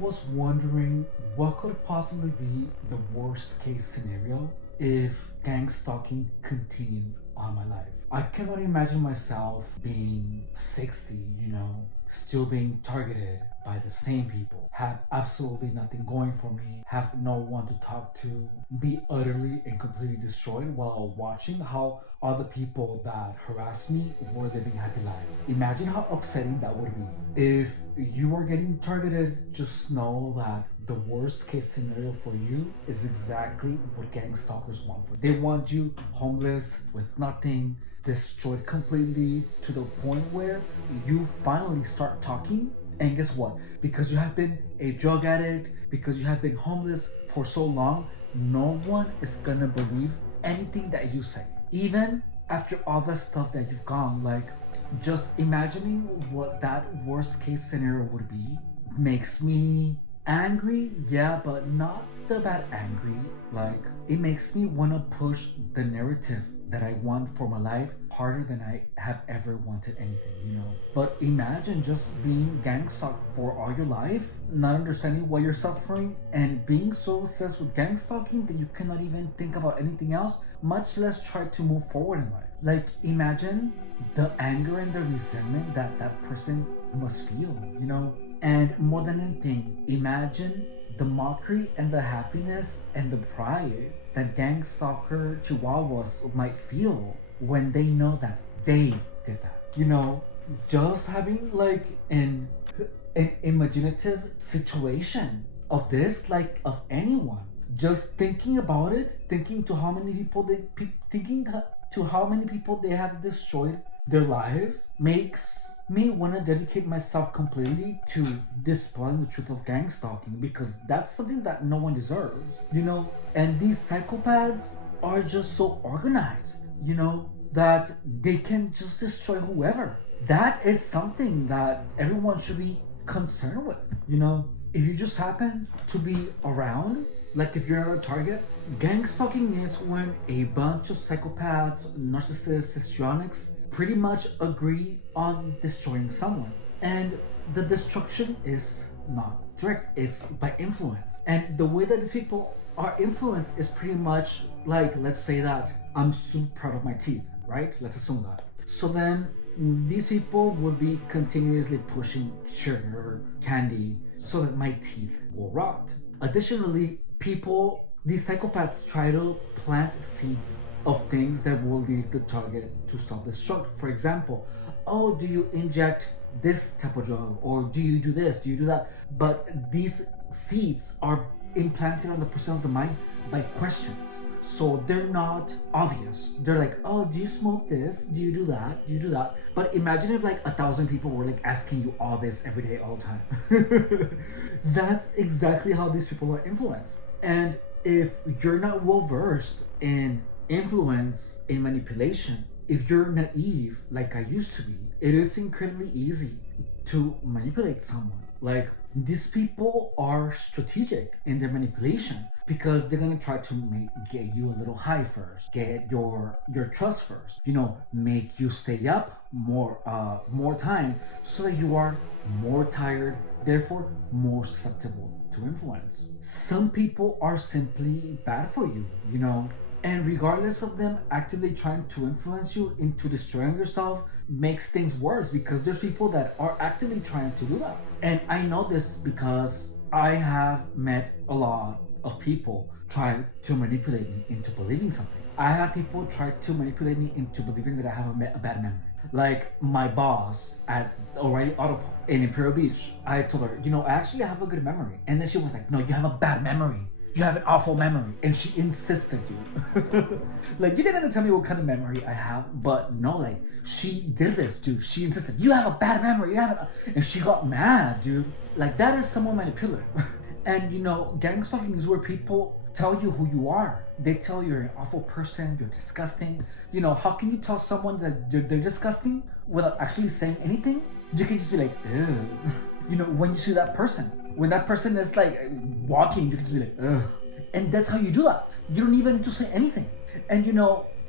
was wondering what could possibly be the worst case scenario if gang stalking continued all my life. I cannot imagine myself being 60, still being targeted by the same people, have absolutely nothing going for me, have no one to talk to, be utterly and completely destroyed while watching how other people that harassed me were living happy lives. Imagine how upsetting that would be. If you are getting targeted, just know that the worst case scenario for you is exactly what gang stalkers want for you. They want you homeless with nothing, destroyed completely, to the point where you finally start talking. And guess what? Because you have been a drug addict, because you have been homeless for so long, no one is gonna believe anything that you say. Even after all the stuff that you've gone, like just imagining what that worst case scenario would be makes me angry, yeah, but not the bad angry. Like, it makes me want to push the narrative that I want for my life harder than I have ever wanted anything. But imagine just being gang stalked for all your life, not understanding why you're suffering, and being so obsessed with gang stalking that you cannot even think about anything else, much less try to move forward in life. Like, imagine the anger and the resentment that person must feel, And more than anything, imagine the mockery and the happiness and the pride that gang stalker chihuahuas might feel when they know that they did that. Just having like an imaginative situation of this, like of anyone, just thinking about it, thinking to how many people they have destroyed their lives, makes me want to dedicate myself completely to dispelling the truth of gang stalking, because that's something that no one deserves, And these psychopaths are just so organized, that they can just destroy whoever. That is something that everyone should be concerned with, If you just happen to be around, like if you're a target, gang stalking is when a bunch of psychopaths, narcissists, histrionics pretty much agree on destroying someone. And the destruction is not direct, it's by influence. And the way that these people are influenced is pretty much like, let's say that I'm super proud of my teeth, right? Let's assume that. So then these people would be continuously pushing sugar, candy, so that my teeth will rot. Additionally, these psychopaths try to plant seeds of things that will lead the target to self-destruct. For example, do you inject this type of drug, or do you do this, do you do that? But these seeds are implanted on the person of the mind by questions, so they're not obvious. They're like, do you smoke this, do you do that, do you do that? But imagine if like 1,000 people were like asking you all this every day, all the time. That's exactly how these people are influenced. And if you're not well versed in influence, in manipulation, if you're naive like I used to be, it is incredibly easy to manipulate someone. Like, these people are strategic in their manipulation, because they're gonna try to get you a little high first, get your trust first, make you stay up more time, so that you are more tired, therefore more susceptible to influence. Some people are simply bad for you, and regardless of them actively trying to influence you into destroying yourself, makes things worse, because there's people that are actively trying to do that. And I know this because I have met a lot of people try to manipulate me into believing something. I have people try to manipulate me into believing that I have a bad memory. Like my boss at O'Reilly Auto Parts in Imperial Beach, I told her, I actually have a good memory. And then she was like, no, you have a bad memory. You have an awful memory. And she insisted, dude. Like, you're not gonna tell me what kind of memory I have, but no, like, she did this, dude. She insisted, you have a bad memory, and she got mad, dude. Like, that is somewhat manipulative. And gang stalking is where people tell you who you are. They tell you're an awful person, you're disgusting. How can you tell someone that they're disgusting without actually saying anything? You can just be like, ew. When you see that person, when that person is like walking, you can just be like, ugh. And that's how you do that. You don't even need to say anything. And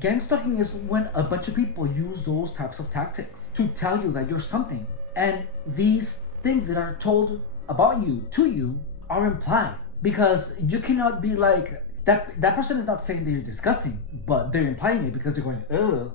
gang stalking is when a bunch of people use those types of tactics to tell you that you're something. And these things that are told about you to you are implied, because you cannot be like that person is not saying that you're disgusting, but they're implying it because they're going, ugh,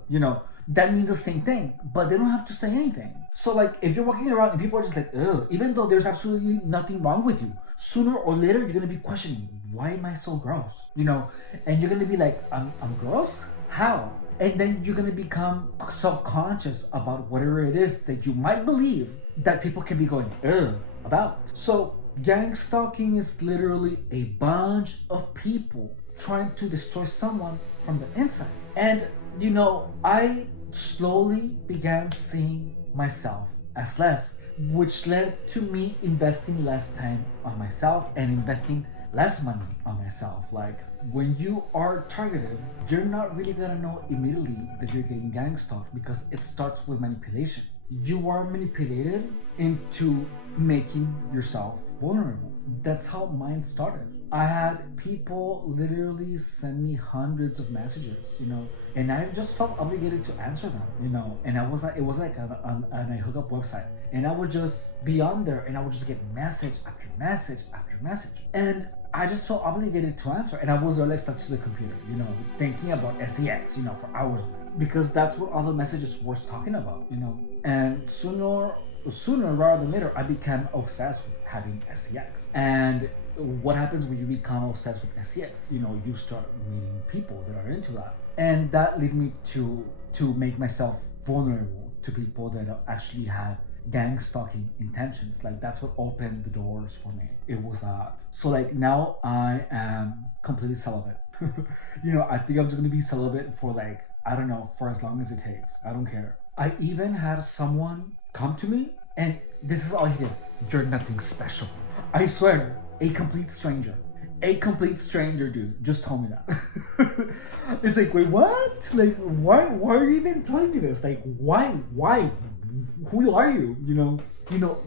that means the same thing, but they don't have to say anything. So like, if you're walking around and people are just like, ugh, even though there's absolutely nothing wrong with you, sooner or later you're gonna be questioning, why am I so gross? And you're gonna be like, I'm gross? How? And then you're gonna become self-conscious about whatever it is that you might believe that people can be going, ugh, about. So gang stalking is literally a bunch of people trying to destroy someone from the inside. And I slowly began seeing myself as less, which led to me investing less time on myself and investing less money on myself. Like, when you are targeted, you're not really gonna know immediately that you're getting gang stalked, because it starts with manipulation. You are manipulated into making yourself vulnerable. That's how mine started. I had people literally send me hundreds of messages, and I just felt obligated to answer them, and I was like, it was like an a hookup website, and I would just be on there and I would just get message after message after message, and I just felt obligated to answer, and I was like stuck to the computer, thinking about sex, for hours, because that's what all the messages were talking about, and sooner rather than later, I became obsessed with having sex. And what happens when you become obsessed with sex? You start meeting people that are into that, and that led me to make myself vulnerable to people that actually had gang stalking intentions. Like, that's what opened the doors for me. It was that. So like, now I am completely celibate. I think I'm just gonna be celibate for like, I don't know, for as long as it takes. I don't care. I even had someone come to me, and this is all he did. You're nothing special. I swear, a complete stranger, dude, just told me that. It's like, wait, what? Like, why are you even telling me this? Like, why? Who are you?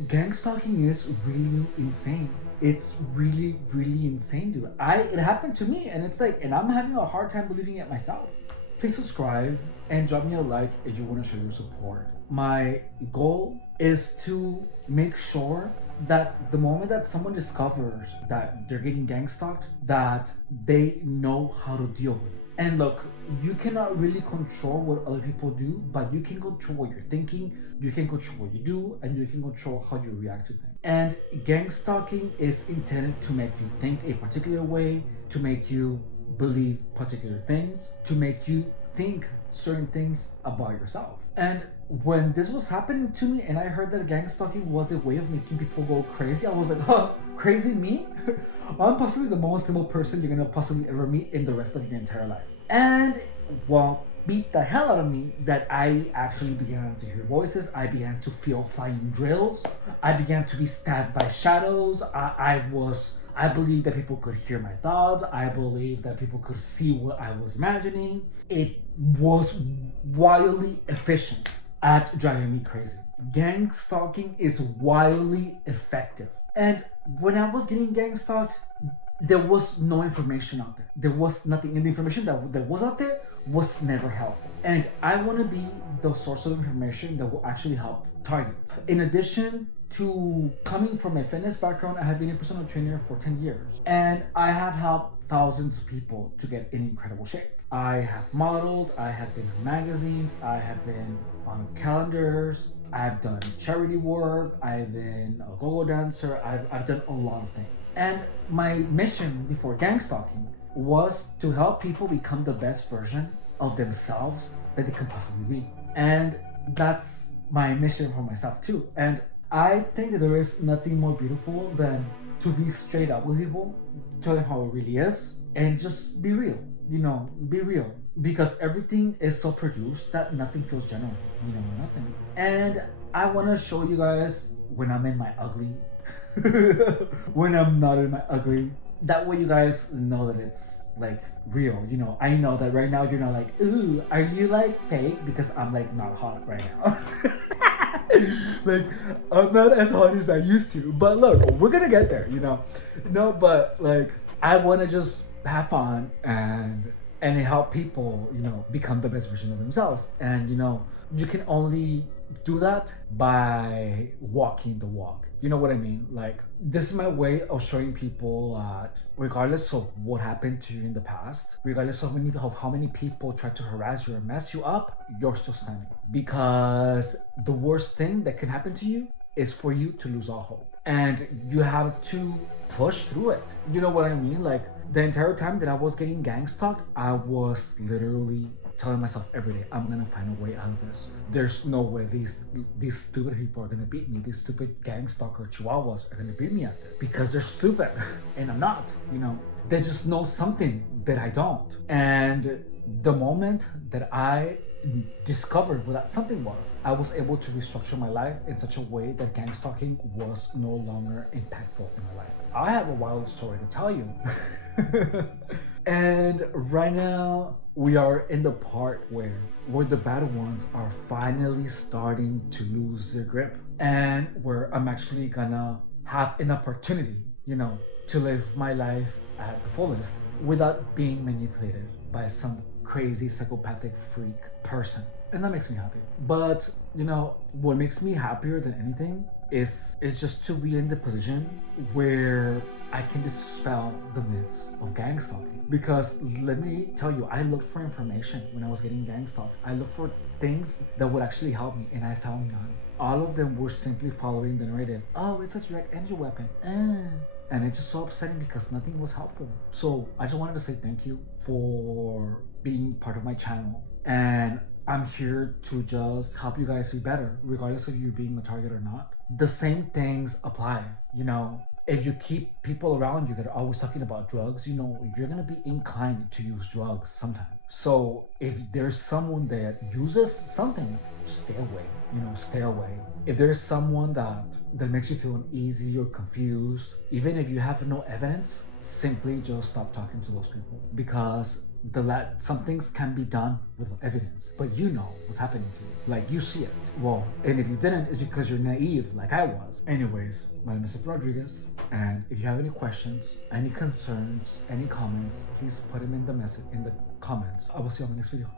Gang stalking is really insane. It's really, really insane, dude. It happened to me, and it's like, and I'm having a hard time believing it myself. Please subscribe and drop me a like if you want to show your support. My goal is to make sure that the moment that someone discovers that they're getting gang stalked, that they know how to deal with it. And look, you cannot really control what other people do, but you can control what you're thinking, you can control what you do, and you can control how you react to things. And gang stalking is intended to make you think a particular way, to make you believe particular things, to make you think certain things about yourself. And when this was happening to me and I heard that gang stalking was a way of making people go crazy, I was like, huh, crazy me? I'm possibly the most stable person you're gonna possibly ever meet in the rest of your entire life. And well, beat the hell out of me that I actually began to hear voices. I began to feel flying drills. I began to be stabbed by shadows. I believed that people could hear my thoughts. I believed that people could see what I was imagining. It was wildly efficient at driving me crazy. Gang stalking is wildly effective. And when I was getting gang stalked, there was no information out there. There was nothing. And the information that was out there was never helpful. And I want to be the source of information that will actually help targets. In addition to coming from a fitness background, I have been a personal trainer for 10 years. And I have helped thousands of people to get in incredible shape. I have modeled, I have been in magazines, I have been on calendars, I've done charity work, I've been a go-go dancer, I've done a lot of things. And my mission before gang stalking was to help people become the best version of themselves that they can possibly be. And that's my mission for myself too. And I think that there is nothing more beautiful than to be straight up with people, tell them how it really is, and just be real. Be real. Because everything is so produced that nothing feels genuine. Nothing. And I want to show you guys when I'm in my ugly, when I'm not in my ugly. That way you guys know that it's like real. I know that right now you're not like, ooh, are you like fake? Because I'm like not hot right now. Like, I'm not as hot as I used to. But look, we're gonna get there, No, but like, I want to just have fun and help people, become the best version of themselves. And, you can only do that by walking the walk. You know what I mean? Like, this is my way of showing people that regardless of what happened to you in the past, regardless of how many people try to harass you or mess you up, you're still standing. Because the worst thing that can happen to you is for you to lose all hope. And you have to push through it. You know what I mean? Like, the entire time that I was getting gang stalked, I was literally telling myself every day, I'm gonna find a way out of this. There's no way these stupid people are gonna beat me. These stupid gang stalker chihuahuas are gonna beat me at it because they're stupid and I'm not, you know. They just know something that I don't. And the moment that I discovered what that something was, I was able to restructure my life in such a way that gang stalking was no longer impactful in my life. I have a wild story to tell you. And right now we are in the part where the bad ones are finally starting to lose their grip, and where I'm actually gonna have an opportunity, you know, to live my life at the fullest without being manipulated by some crazy psychopathic freak person. And that makes me happy. But you know what makes me happier than anything is just to be in the position where I can dispel the myths of gang stalking. Because let me tell you, I looked for information when I was getting gang stalked. I looked for things that would actually help me, and I found none. All of them were simply following the narrative. Oh, it's a direct energy weapon. And it's just so upsetting because nothing was helpful. So I just wanted to say thank you for being part of my channel. And I'm here to just help you guys be better, regardless of you being the target or not. The same things apply, you know. If you keep people around you that are always talking about drugs, you know, you're gonna be inclined to use drugs sometime. So if there's someone that uses something, stay away, you know, stay away. If there's someone that makes you feel uneasy or confused, even if you have no evidence, simply just stop talking to those people. Because some things can be done with evidence, but you know what's happening to you, like you see it. Well, and if you didn't, it's because you're naive like I was. Anyways, my name is Seth Rodriguez, and if you have any questions, any concerns, any comments, please put them in the comments. I will see you on my next video.